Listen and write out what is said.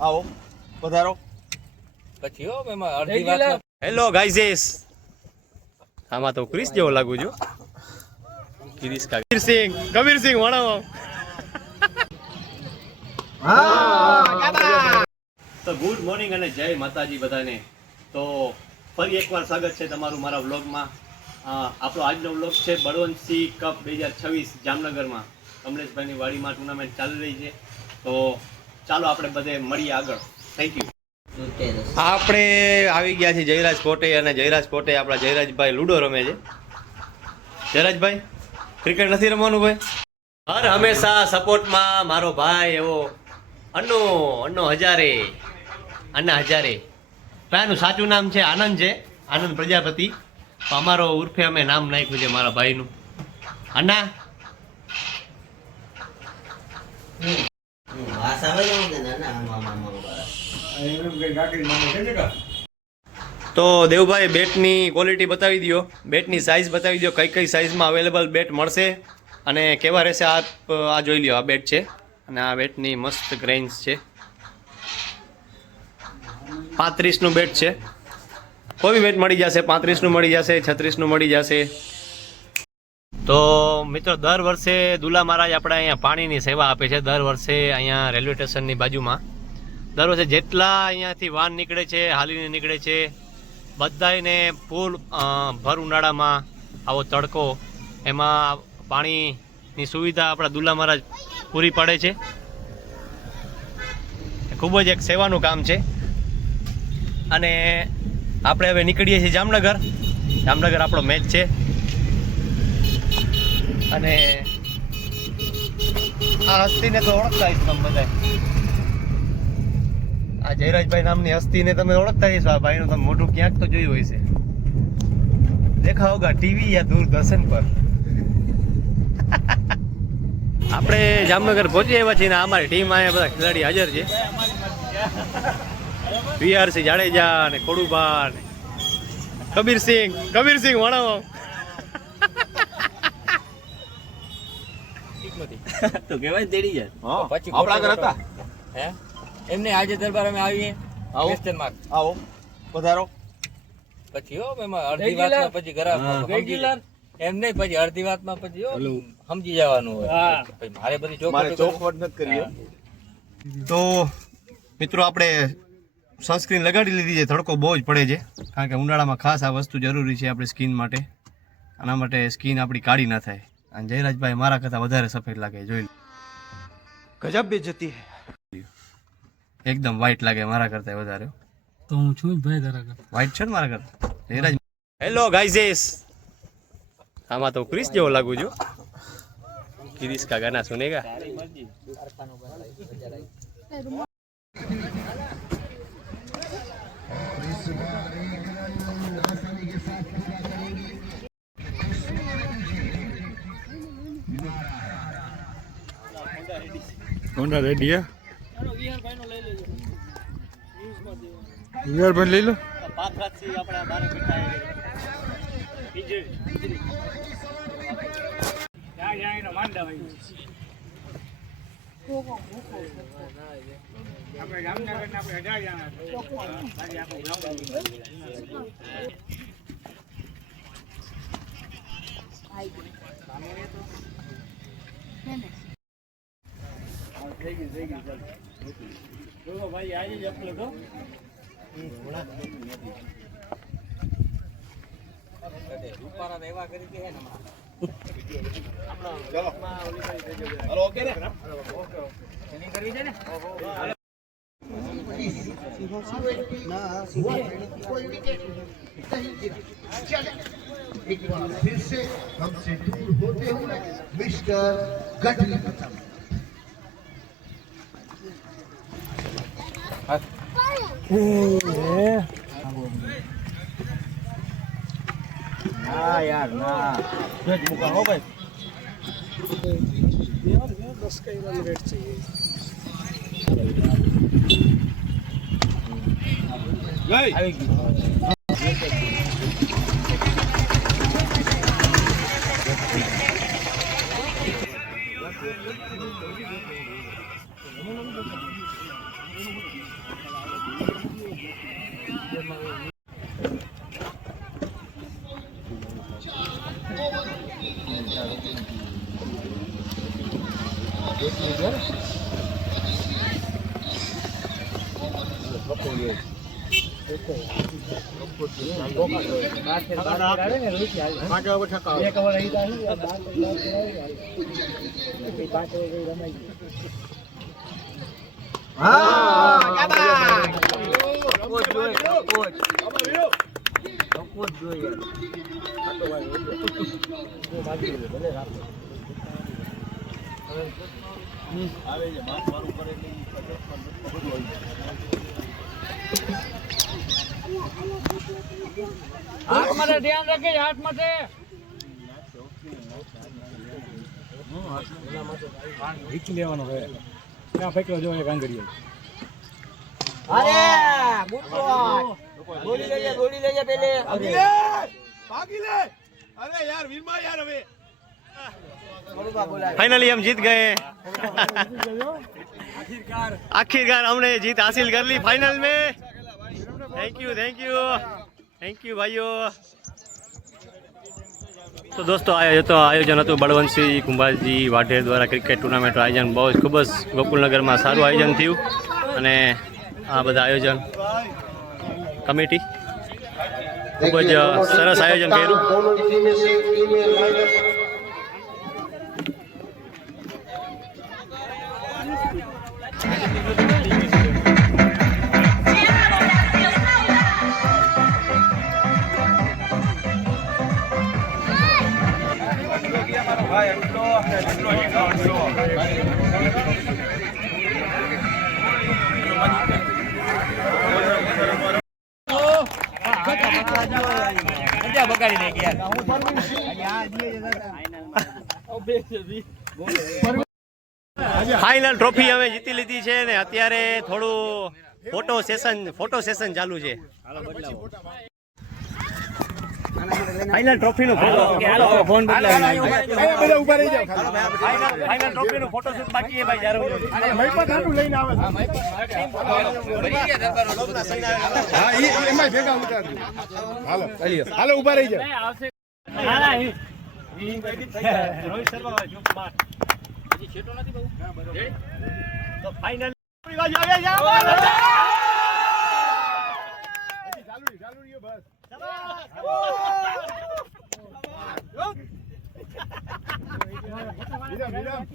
આવો પધારો પછી હો એમાં અડધી વાત. હેલો ગાઈઝ, આમાં તો ક્રિસ જેવો લાગુ છું. કબીર સિંહ વણાવો. તો ગુડ મોર્નિંગ અને જય માતાજી બધાને. તો ફરી એકવાર સ્વાગત છે તમારું મારા વ્લોગમાં. આપણો આજનો વ્લોગ છે બળવંતસિંહ કપ 2026 જામનગરમાં કમલેશભાઈની વાડીમાં ટુર્નામેન્ટ ચાલી રહી છે. તો ચાલો આપણે બધે મળીએ આગળ. Thank you. આપણે આવી ગયા છીએ જયરાજ કોટે, અને જયરાજ કોટે આપણા જયરાજભાઈ લૂડો રમે છે. જયરાજભાઈ, ક્રિકેટ નથી રમવાનું ભાઈ? હર હંમેશા સપોર્ટમાં મારો ભાઈ એવો અન્નો હજારે. ભાઈનું સાચું નામ છે આનંદ છે, આનંદ પ્રજાપતિ. અમારો ઉર્ફે અમે નામ નાખ્યું છે મારા ભાઈનું અન્ના. તો દેવભાઈ બેટની ક્વોલિટી બતાવી દો, બેટની સાઇઝ બતાવી દો, કઈ કઈ સાઇઝમાં અવેલેબલ બેટ મળશે અને કેવા રહેશે. આ જોઈ લ્યો, આ બેટ છે અને આ બેટની મસ્ત ગ્રેન્સ છે. 35નું બેટ છે. કોઈ બી બેટ મળી જશે, 35નું મળી જશે, 36નું મળી જશે. તો મિત્રો, દર વર્ષે દુલા મહારાજ આપણે અહીંયા પાણીની સેવા આપે છે. દર વર્ષે અહીંયા રેલવે સ્ટેશનની બાજુમાં દર વર્ષે જેટલા અહીંયાથી વાહન નીકળે છે, હાલીને નીકળે છે, બધાને ફૂલ ભર ઉનાળામાં આવો તડકો, એમાં પાણીની સુવિધા આપણા દુલા મહારાજ પૂરી પાડે છે. ખૂબ જ એક સેવાનું કામ છે. અને આપણે હવે નીકળીએ છીએ જામનગર. જામનગર આપણો મેચ છે. અને આ હસ્તીને તો ઓળખતા હશો તમે બધા. આ જયરાજભાઈ નામની હસ્તીને તમે ઓળખતા હશો. આ ભાઈનું તમે મોઢું ક્યાંક તો જોયું હોય છે. દેખા હોગા ટીવી યા દૂરદર્શન પર. આપણે જામનગર પહોંચી આવ્યા છીએ ને અમારી ટીમ અહીંયા બધા ખેલાડી હાજર છે. વીઆરસી જાડેજા ને ખોડુભા ને કબીરસિંહ વણાવો. તો કેવાય તેડી જાય. પછી આપણા ઘર હતા હે એમને આજે દરબાર અમે આવીએ. આવો પધારો. પછી હો એમાં અડધી વાતમાં પછી ઘરા રેગ્યુલર એમ નહીં, પછી અડધી વાતમાં પછી સમજી જવાનું હોય. મારે બધી ચોખવટ નથી કરી. તો મિત્રો, આપણે સનસ્ક્રીન લગાડી લીધી છે. તડકો બહુ જ પડે છે, કારણ કે ઉનાળામાં ખાસ આ વસ્તુ જરૂરી છે આપણી સ્કિન માટે. આના માટે સ્કિન આપણી કાળી ના થાય. અને જયરાજભાઈ મારા કરતાં વધારે સફેદ લાગે, જોઈ ગજબ બેજતી હે. એકદમ વ્હાઈટ લાગે મારા કરતાં વધારે. તો હું છું જ ભાઈ તારા કરતા વ્હાઈટ છે ને મારા કરતાં જયરાજ. હેલો ગાઈઝ, આમાં તો ક્રિસ જેવો લાગુ છું. ક્રિસ કા ગાના સુનેગા. હોન્ડા રેડી હે. વિહારભાઈ લઈ લો. પાથરાથી આપણે બારે બેઠા એનો માંડા ભાઈ. આપણે જામનગર ને આપણે 1000 જણા બાકી આખો ગ્રાઉન્ડ. ભાઈ આજે જ અપલોડ હો. રૂપારા એવા કરી કે હે ને ચલો ઓકે ને. એની કરવી છે ને. कोई विकेट नहीं गिरा. चले एक बार फिर से हमसे दूर होते हुए मिस्टर गढ़वी खत्म. ના યાર ના જજ મુકા હો ભાઈ. यार 10 का रन रेट चाहिए. આવી ગયું. હાથ માટે ધ્યાન રાખે, હાથ માટે વીચ લેવાનો હોય ત્યાં ફેંકલો જો એક આંગળી फाइनली हम जीत गए आखिरकार हमने जीत हासिल कर ली फाइनल में थैंक यू भाइयों तो दोस्तों आयोजन હતું બળવંતસિંહ કુંભારજી વાઢેર દ્વારા ક્રિકેટ ટુર્નામેન્ટનું આયોજન બહુ જ ખૂબ જ ગોકુલનગરમાં સારું આયોજન થયું અને આ બધા આયોજન કમિટી ખૂબ જ સરસ આયોજન કર્યું બગાડી દે યાર ફાઇનલ ટ્રોફી અમે જીતી લીધી છે ને અત્યારે થોડું ફોટો સેશન ચાલુ છે ફાઇનલ ટ્રોફી નું ફોન બદલાવી બધા ઉભા રહી જાવ ફાઇનલ ટ્રોફી નું ફોટોશૂટ બાકી છે ભાઈ જારો લઈને આવે હા એમાં ભેગા ઉતાર હાલો ઉભા રહી જાવ રોહિત શર્મા હજી છેટો નથી બહુ તો ફાઇનલ ચાલુ રહ્યો બસ વિરામ